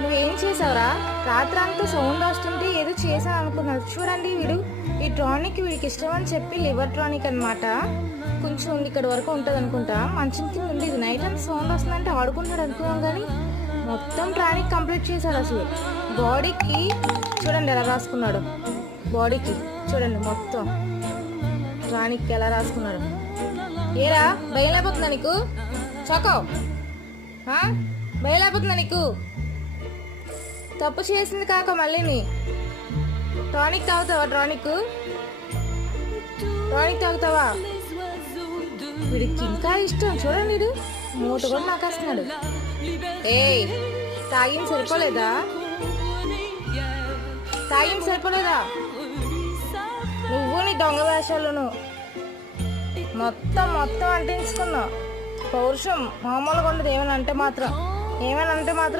నువ్వేం చేసావురా? రాత్రంతా సౌండ్ వస్తుంటే ఏదో చేసాను అనుకున్నాడు. చూడండి వీడు ఈ టానిక్ వీడికి ఇష్టం అని చెప్పి లివర్ టానిక్ అనమాట. కొంచెం ఉంది, ఇక్కడ వరకు ఉంటుంది అనుకుంటా. మంచం కింద ఉంది. ఇది నైట్ అంతా సౌండ్ వస్తుందంటే ఆడుకుంటున్నాడు అనుకున్నాం, కానీ మొత్తం టానిక్ కంప్లీట్ చేశాడు. అసలు బాడీకి చూడండి ఎలా రాసుకున్నాడు. బాడీకి చూడండి మొత్తం టానిక్ ఎలా రాసుకున్నాడు. ఏరా భయం లేకపోతుందా నీకు? చకో భయం లేకపోతుందా నీకు? తప్పు చేసింది కాక మళ్ళీ టానిక్ తాగుతావా? టానిక్ తాగుతావా? వీడికి ఇంకా ఇష్టం. చూడండి వీడు మూత కూడా నాకేస్తున్నాడు. ఏయ్ తాగింది సరిపోలేదా? నువ్వు నీ దొంగ వేషాలను మొత్తం అంటించుకున్నావు. పౌరుషం మామూలుగా ఉండదు. ఏమైనా అంటే మాత్రం